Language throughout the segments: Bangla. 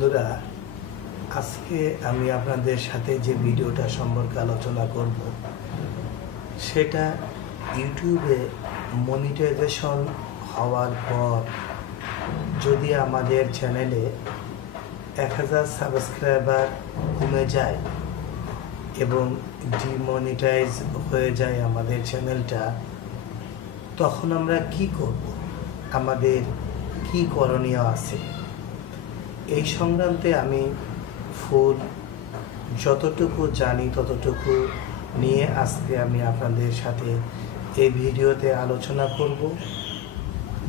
বন্ধুরা, আজকে আমি আপনাদের সাথে যে ভিডিওটা সম্পর্কে আলোচনা করব সেটা ইউটিউবে মনিটাইজেশন হওয়ার পর যদি আমাদের চ্যানেলে 1000 সাবস্ক্রাইবার কমে যায় এবং ডিমনিটাইজ হয়ে যায় আমাদের চ্যানেলটা, তখন আমরা কি করব, আমাদের কি করণীয় আছে, এই সংক্রান্তে আমি ফুল যতটুকু জানি ততটুকু নিয়ে আজকে আমি আপনাদের সাথে এই ভিডিওতে আলোচনা করব।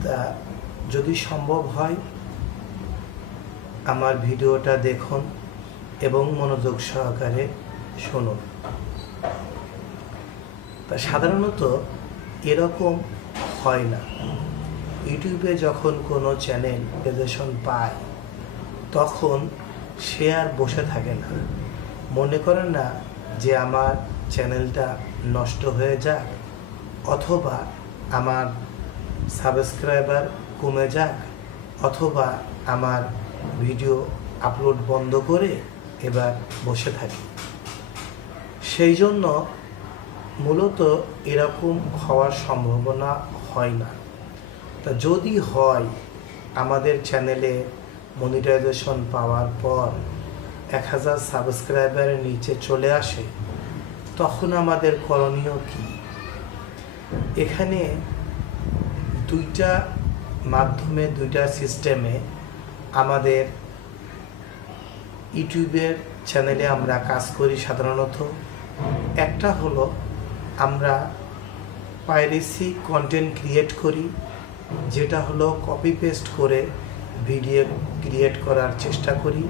তা যদি সম্ভব হয় আমার ভিডিওটা দেখুন এবং মনোযোগ সহকারে শুনুন। তা সাধারণত এরকম হয় না। ইউটিউবে যখন কোনো চ্যানেল মনিটাইজেশন পায় তখন সে আর বসে থাকে না, মনে করেন না যে আমার চ্যানেলটা নষ্ট হয়ে যাক অথবা আমার সাবস্ক্রাইবার কমে যাক অথবা আমার ভিডিও আপলোড বন্ধ করে এবার বসে থাকি। সেই জন্য মূলত এরকম হওয়ার সম্ভাবনা হয় না। তা যদি হয় আমাদের চ্যানেলে মনিটাইজেশন পাওয়ার পর 1000 সাবস্ক্রাইবারের নিচে চলে আসে, তখন আমাদের করণীয় কি? এখানে দুইটা মাধ্যমে, দুইটা সিস্টেমে আমাদের ইউটিউবের চ্যানেলে আমরা কাজ করি। সাধারণত একটা হলো আমরা পাইরেসি কন্টেন্ট ক্রিয়েট করি, যেটা হলো কপি পেস্ট করে ভিডিও ক্রিয়েট করার চেষ্টা করি।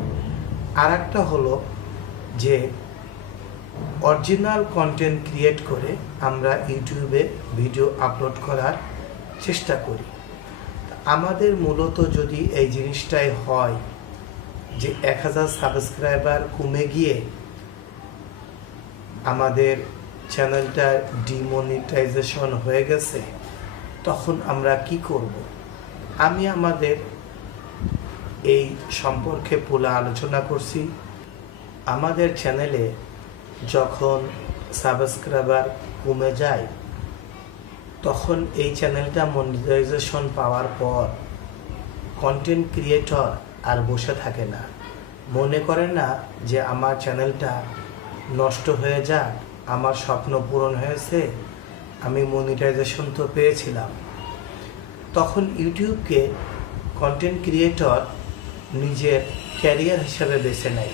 আর একটা হলো যে অরিজিনাল কন্টেন্ট ক্রিয়েট করে আমরা ইউটিউবে ভিডিও আপলোড করার চেষ্টা করি। আমাদের মূলত যদি এই জিনিসটাই হয় যে 1000 সাবস্ক্রাইবার কমে গিয়ে আমাদের চ্যানেলটা ডিমনিটাইজেশন হয়ে গেছে, তখন আমরা কি করব? আমি আমাদের এই সম্পর্কে পুরো আলোচনা করছি। আমাদের চ্যানেলে যখন সাবস্ক্রাইবার কমে যায় তখন এই চ্যানেলটা মনিটাইজেশন পাওয়ার পর কন্টেন্ট ক্রিয়েটর আর বসে থাকে না, মনে করে না যে আমার চ্যানেলটা নষ্ট হয়ে যাক, আমার স্বপ্ন পূরণ হয়েছে, আমি মনিটাইজেশন তো পেয়েছিলাম। তখন ইউটিউবকে কন্টেন্ট ক্রিয়েটর নিজের ক্যারিয়ার হিসাবে বেছে নেয়।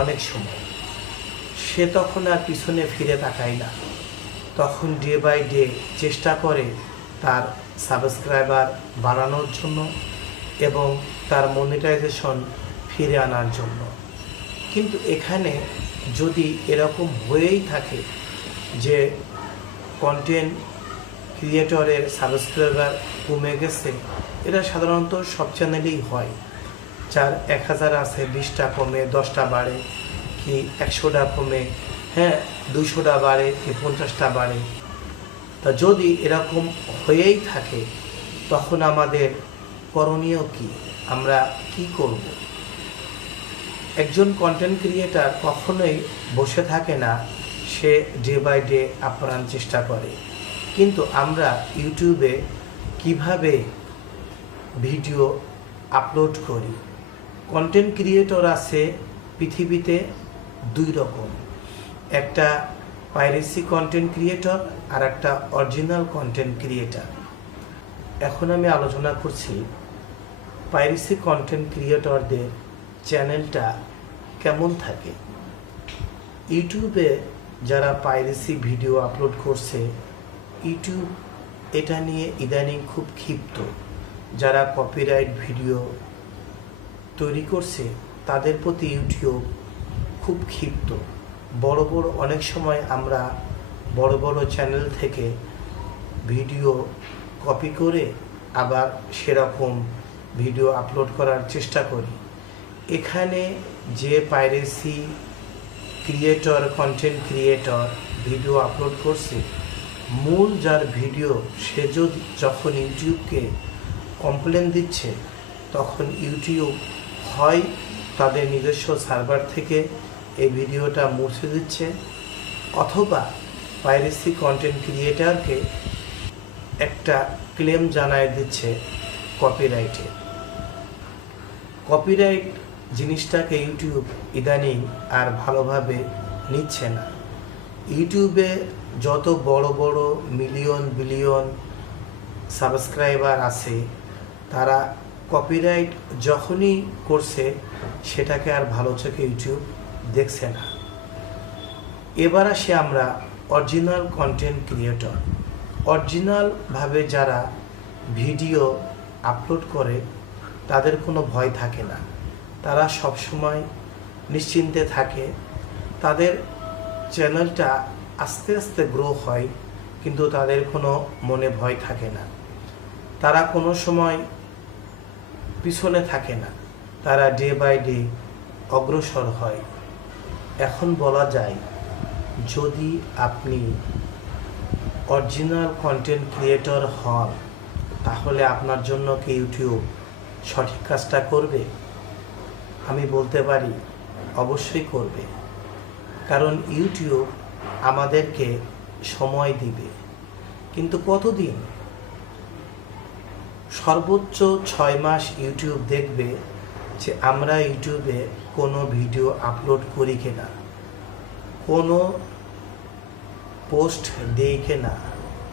অনেক সময় সে তখন আর পিছনে ফিরে তাকায় না, তখন ডে বাই ডে চেষ্টা করে তার সাবস্ক্রাইবার বাড়ানোর জন্য এবং তার মনিটাইজেশন ফিরে আনার জন্য। কিন্তু এখানে যদি এরকম হয়েই থাকে যে কন্টেন্ট ক্রিয়েটরের সাবস্ক্রাইবার কমে গেছে, এটা সাধারণত সব চ্যানেলেই হয়। যার 1000 আছে 20টা কমে 10টা বাড়ে, কি 100টা কমে 200টা বাড়ে, কি 50টা বাড়ে। তা যদি এরকম হয়েই থাকে তখন আমাদের করণীয় কি? আমরা কি করব? একজন কন্টেন্ট ক্রিয়েটর কখনোই বসে থাকে না, সে ডে বাই ডে আপ্রাণ চেষ্টা করে। কিন্তু আমরা ইউটিউবে কিভাবে ভিডিও আপলোড করি? কন্টেন্ট ক্রিয়েটর আছে পৃথিবীতে দুই রকম, একটা পাইরেসি কন্টেন্ট ক্রিয়েটর আর একটা অরিজিনাল কন্টেন্ট ক্রিয়েটর। এখন আমি আলোচনা করছি পাইরেসি কন্টেন্ট ক্রিয়েটরদের চ্যানেলটা কেমন থাকে। ইউটিউবে যারা পাইরেসি ভিডিও আপলোড করছে, ইউটিউব এটা নিয়ে ইদানিং খুব ক্ষিপ্ত। যারা কপিরাইট ভিডিও তৈরি করছে তাদের প্রতি ইউটিউব খুব ক্ষিপ্ত। বড় বড় অনেক সময় আমরা বড় বড় চ্যানেল থেকে ভিডিও কপি করে আবার সেরকম ভিডিও আপলোড করার চেষ্টা করি। এখানে যে piracy creator, content creator video upload করছে, মূল যার ভিডিও সে যখন ইউটিউবকে কমপ্লেন দিচ্ছে, তখন ইউটিউব হয় তাদের নিজস্ব সার্ভার থেকে এই ভিডিওটা মুছে দিচ্ছে, অথবা পাইরেসি কন্টেন্ট ক্রিয়েটারকে একটা ক্লেম জানায় দিচ্ছে কপিরাইটে। কপিরাইট জিনিসটাকে ইউটিউব ইদানিং আর ভালোভাবে নিচ্ছে না। ইউটিউবে যত বড় বড় মিলিয়ন বিলিয়ন সাবস্ক্রাইবার আছে, তারা কপিরাইট যখনই করছে সেটাকে আর ভালো চোখে ইউটিউব দেখছে না। এবার আসে আমরা অরিজিনাল কন্টেন্ট ক্রিয়েটর। অরিজিনালভাবে যারা ভিডিও আপলোড করে তাদের কোনো ভয় থাকে না, তারা সবসময় নিশ্চিন্তে থাকে। তাদের চ্যানেলটা আস্তে আস্তে গ্রো হয়, কিন্তু তাদের কোনো মনে ভয় থাকে না। তারা কোনো সময় পিছনে থাকে না, তারা ডে বাই ডে অগ্রসর হয়। এখন বলা যায়, যদি আপনি অরিজিনাল কন্টেন্ট ক্রিয়েটর হন, তাহলে আপনার জন্য কি ইউটিউব সঠিক কাজটা করবে? আমি বলতে পারি অবশ্যই করবে, কারণ ইউটিউব আমাদেরকে সময় দিবে। কিন্তু কতদিন? সর্বোচ্চ 6 মাস ইউটিউব দেখবে যে আমরা ইউটিউবে কোনো ভিডিও আপলোড করি কিনা, কোনো পোস্ট দিই কিনা,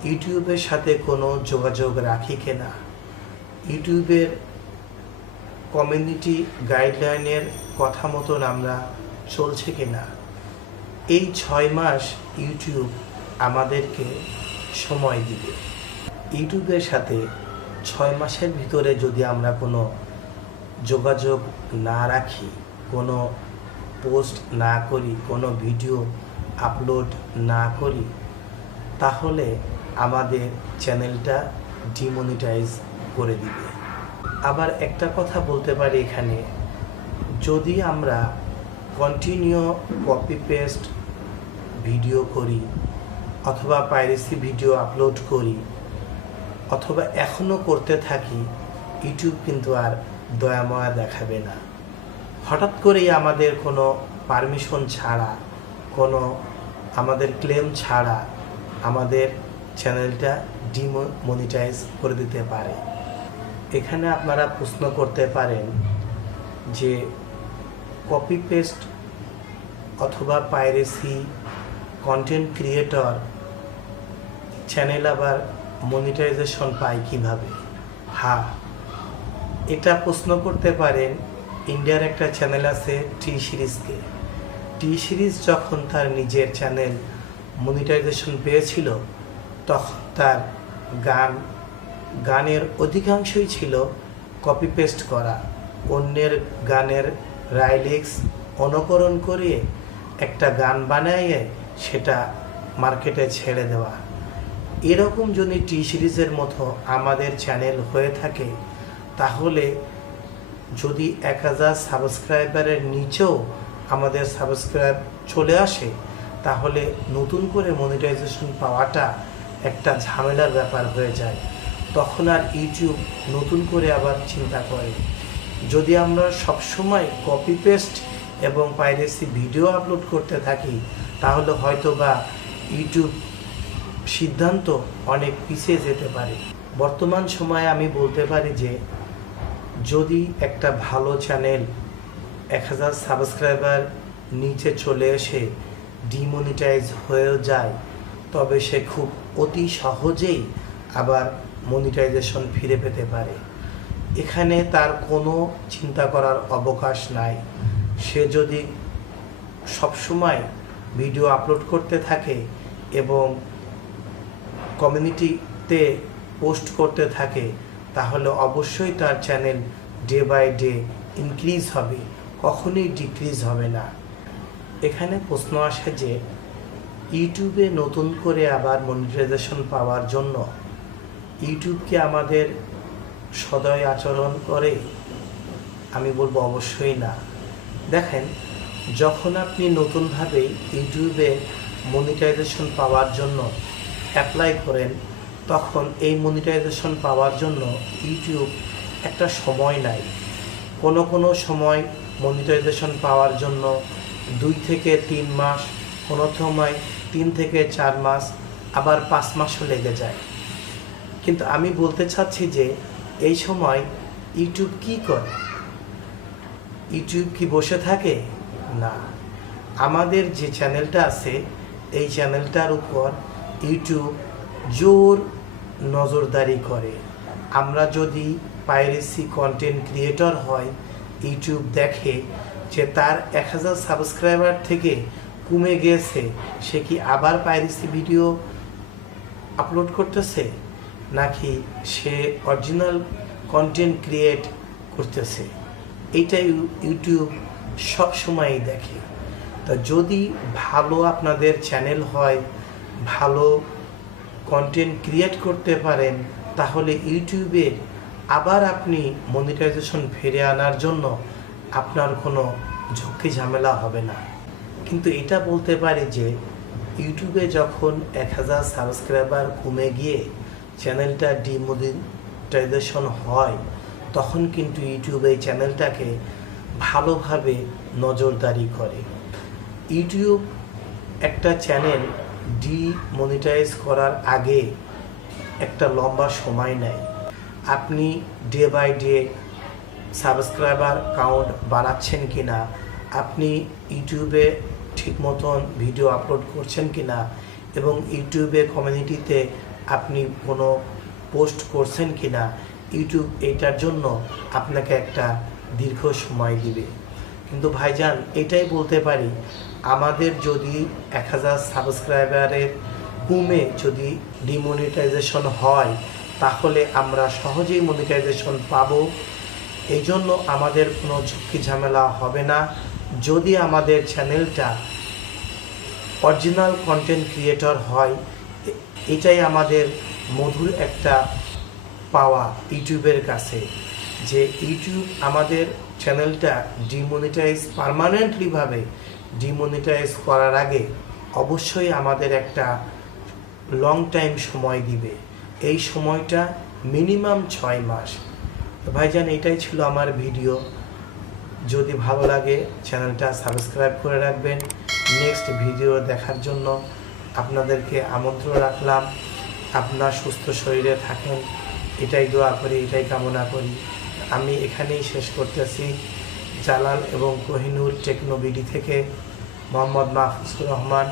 ইউটিউবের সাথে কোনো যোগাযোগ রাখি কিনা, ইউটিউবের কমিউনিটি গাইডলাইনের কথা মতন আমরা চলছে কিনা। এই 6 মাস ইউটিউব আমাদেরকে সময় দিবে। ইউটিউবের সাথে 6 মাসের ভিতরে যদি আমরা কোনো যোগাযোগ না রাখি, কোনো পোস্ট না করি, কোনো ভিডিও আপলোড না করি, তাহলে আমাদের চ্যানেলটা ডিমনিটাইজ করে দিবে। আবার একটা কথা বলতে পারি এখানে, যদি আমরা কন্টিনিউ কপি পেস্ট ভিডিও করি, অথবা পাইরেসি ভিডিও আপলোড করি, অথবা এখনও করতে থাকি, ইউটিউব কিন্তু আর দয়াময়া দেখাবে না। হঠাৎ করেই আমাদের কোনো পারমিশন ছাড়া, কোনো আমাদের ক্লেম ছাড়া আমাদের চ্যানেলটা ডিমনিটাইজ করে দিতে পারে। এখানে আপনারা প্রশ্ন করতে পারেন যে কপি পেস্ট অথবা পাইরেসি কন্টেন্ট ক্রিয়েটর চ্যানেল আবার মনিটাইজেশন পায় কিভাবে? হ্যাঁ, এটা প্রশ্ন করতে পারেন। ইন্ডিয়ার একটা চ্যানেল আছে টি সিরিজকে। টি সিরিজ যখন তার নিজের চ্যানেল মনিটাইজেশন পেয়েছিল, তখন তার গানের অধিকাংশই ছিল কপি পেস্ট করা, অন্যের গানের রাইলিক্স অনুকরণ করে একটা গান বানিয়ে সেটা মার্কেটে ছেড়ে দেওয়া। এরকম যদি টি সিরিজের মতো আমাদের চ্যানেল হয়ে থাকে, তাহলে যদি 1000 সাবস্ক্রাইবারের নিচেও আমাদের সাবস্ক্রাইব চলে আসে, তাহলে নতুন করে মনিটাইজেশন পাওয়াটা একটা ঝামেলার ব্যাপার হয়ে যায়। তখন আর ইউটিউব নতুন করে আবার চিন্তা করে। যদি আমরা সবসময় কপি পেস্ট এবং পাইরেসি ভিডিও আপলোড করতে থাকি, তাহলে হয়তো বা ইউটিউব সিদ্ধান্ত অনেক পিছিয়ে যেতে পারে। বর্তমান সময়ে আমি বলতে পারি যে যদি একটা ভালো চ্যানেল 1000 সাবস্ক্রাইবার নিচে চলে এসে ডিমনিটাইজ হয়ে যায়, তবে সে খুব অতি সহজেই আবার মনিটাইজেশন ফিরে পেতে পারে। এখানে তার কোনো চিন্তা করার অবকাশ নাই। সে যদি সবসময় ভিডিও আপলোড করতে থাকে এবং কমিউনিটিতে পোস্ট করতে থাকে, তাহলে অবশ্যই তার channel day by day increase হবে, কখনোই ডিক্রিজ হবে না। এখানে প্রশ্ন আসে যে ইউটিউবে নতুন করে আবার মনিটাইজেশন পাওয়ার জন্য ইউটিউব কি আমাদের সদয় আচরণ করে? আমি বলবো অবশ্যই না। দেখেন, যখন আপনি নতুনভাবে ইউটিউবে মনিটাইজেশন পাওয়ার জন্য অ্যাপ্লাই করেন, তখন এই মনিটাইজেশন পাওয়ার জন্য ইউটিউব একটা সময় নেয়। কোনো সময় মনিটাইজেশন পাওয়ার জন্য 2 থেকে 3 মাস, কোনো সময় 3 থেকে 4 মাস, আবার 5 মাসও লেগে যায়। কিন্তু আমি বলতে চাচ্ছি যে এই সময় ইউটিউব কি করে? ইউটিউব কি বসে থাকে? না, আমাদের যে চ্যানেলটা আছে এই চ্যানেলটার উপর ইউটিউব জোর নজরদারি করে। আমরা যদি পাইরেসি কন্টেন্ট ক্রিয়েটর হয়, ইউটিউব দেখে যে তার 1000 সাবস্ক্রাইবার থেকে কমে গিয়েছে, সে কি আবার পাইরেসি ভিডিও আপলোড করতেছে নাকি সে অরিজিনাল কন্টেন্ট ক্রিয়েট করতেছে, এইটাই ইউটিউব সব সময়ই দেখে। তা যদি ভালো আপনাদের চ্যানেল হয়, ভালো কন্টেন্ট ক্রিয়েট করতে পারেন, তাহলে ইউটিউবের আবার আপনি মনিটাইজেশন ফিরে আনার জন্য আপনার কোনো ঝক্কি ঝামেলা হবে না। কিন্তু এটা বলতে পারি যে ইউটিউবে যখন 1000 সাবস্ক্রাইবার কমে গিয়ে চ্যানেলটা ডিমনিটাইজেশন হয়, তখন কিন্তু ইউটিউব এই চ্যানেলটাকে ভালোভাবে নজরদারি করে। ইউটিউব একটা চ্যানেল ডিমনিটাইজ করার আগে একটা লম্বা সময় নেয়। আপনি day by day subscriber count বাড়াচ্ছেন কিনা, আপনি ইউটিউবে ঠিক মতন ভিডিও আপলোড করছেন কিনা, এবং ইউটিউবে কমিউনিটিতে আপনি কোনো পোস্ট করছেন কিনা, ইউটিউব এটার জন্য আপনাকে একটা দীর্ঘ সময় দিবে। কিন্তু ভাইজান, এটাই বলতে পারি, আমাদের যদি 1000 সাবস্ক্রাইবারের কমে যদি ডিমনিটাইজেশন হয়, তাহলে আমরা সহজেই মনিটাইজেশন পাবো। এই জন্য আমাদের কোনো ঝুঁকি ঝামেলা হবে না। যদি আমাদের চ্যানেলটা অরিজিনাল কন্টেন্ট ক্রিয়েটর হয়, এটাই আমাদের মধুর একটা পাওয়া ইউটিউবের কাছে, যে ইউটিউব আমাদের চ্যানেলটা পার্মানেন্টলিভাবে ডিমনিটাইজ করার আগে অবশ্যই আমাদের একটা লং টাইম সময় দিবে। এই সময়টা মিনিমাম 6 মাস। তো ভাইজান, এটাই ছিল আমার ভিডিও। যদি ভালো লাগে চ্যানেলটা সাবস্ক্রাইব করে রাখবেন। নেক্সট ভিডিও দেখার জন্য আপনাদেরকে আমন্ত্রণ রাখলাম। আপনার সুস্থ শরীরে থাকেন, এটাই দোয়া করি, এটাই কামনা করি। আমি এখানেই শেষ করতেছি। জালাল এবং কোহিনুর টেকনোবিডি থেকে মোহাম্মদ মাহফুজুর রহমান।